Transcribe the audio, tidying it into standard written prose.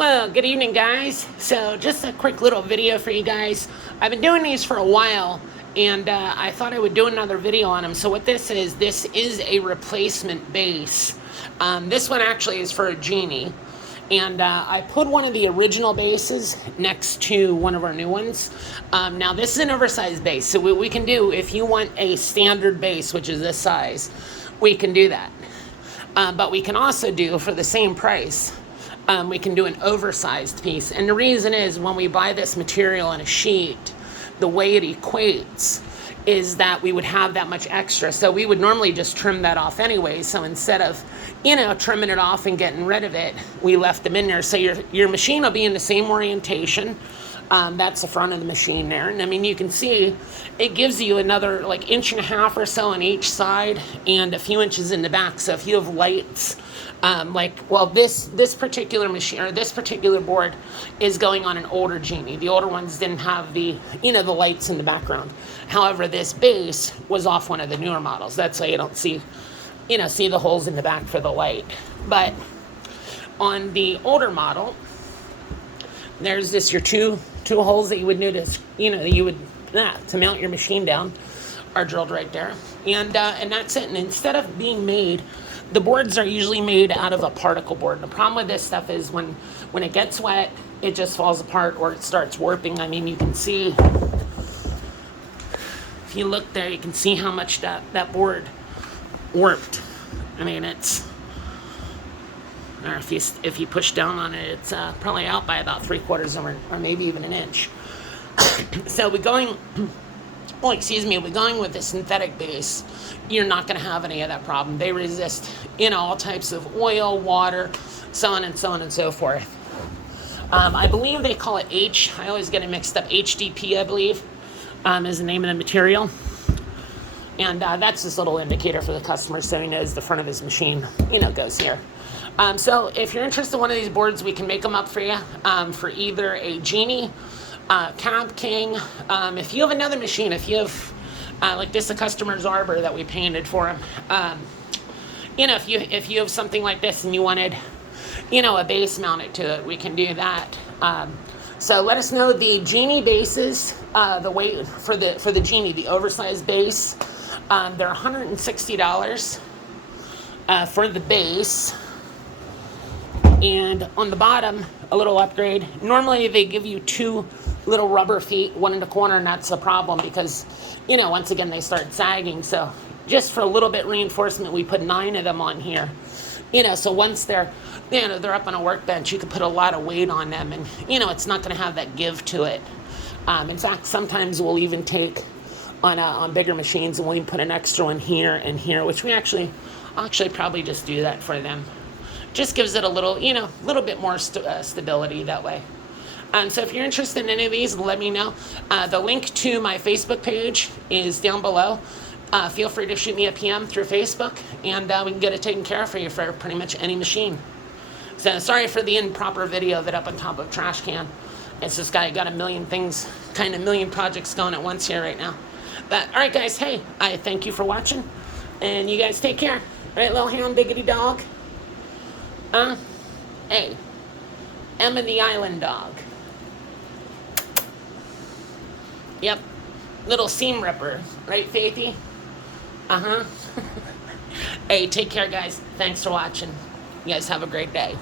Well, good evening, guys. So just a quick little video for you guys. I've been doing these for a while, and I thought I would do another video on them. So what this is a replacement base. This one actually is for a Genie. And I put one of the original bases next to one of our new ones. Now, this is an oversized base. So what we can do, if you want a standard base, which is this size, we can do that. But we can also do, for the same price, we can do an oversized piece. And the reason is, when we buy this material on a sheet, the way it equates is that we would have that much extra. So we would normally just trim that off anyway. So instead of, trimming it off and getting rid of it, we left them in there. So your machine will be in the same orientation. That's the front of the machine there. And I mean, you can see it gives you another like 1.5 inches or so on each side and a few inches in the back. So if you have lights, this particular machine or this particular board is going on an older Genie. The older ones didn't have the lights in the background. However, this base was off one of the newer models. That's why you don't see the holes in the back for the light. But on the older model, there's your two holes that you would notice, to mount your machine down are drilled right there. And that's it. And instead of being made, the boards are usually made out of a particle board. And the problem with this stuff is when it gets wet, it just falls apart or it starts warping. I mean, you can see, if you look there, you can see how much that board warped. I mean, or if you push down on it, it's probably out by about 3/4 or maybe even an inch. So we're going with a synthetic base, you're not going to have any of that problem. They resist, all types of oil, water, so on and so forth. I believe they call it I always get it mixed up. HDP, I believe, is the name of the material. And that's this little indicator for the customer, so he knows the front of his machine, goes here. So if you're interested in one of these boards, we can make them up for you for either a Genie, CabKing. If you have another machine, if you have, like this, a customer's arbor that we painted for him. If you have something like this and you wanted, a base mounted to it, we can do that. So let us know the Genie bases, the weight for the Genie, the oversized base. They're $160 for the base. And on the bottom, a little upgrade. Normally they give you 2 little rubber feet, one in the corner, and that's a problem because, once again, they start sagging. So just for a little bit reinforcement, we put 9 of them on here. So once they're up on a workbench, you can put a lot of weight on them, and, it's not going to have that give to it. In fact, sometimes we'll even take on bigger machines, and we'll even put an extra one here and here, which I'll actually probably just do that for them. Just gives it a little bit more stability that way. So if you're interested in any of these, let me know. The link to my Facebook page is down below. Feel free to shoot me a PM through Facebook, and we can get it taken care of for you for pretty much any machine. So sorry for the improper video of it up on top of trash can. It's this guy got a million projects going at once here right now. But all right, guys, hey, I thank you for watching, and you guys take care. All right, little hound diggity dog. Hey, Emma the island dog. Yep, little seam ripper, right, Faithy? Hey, take care, guys. Thanks for watching. You guys have a great day.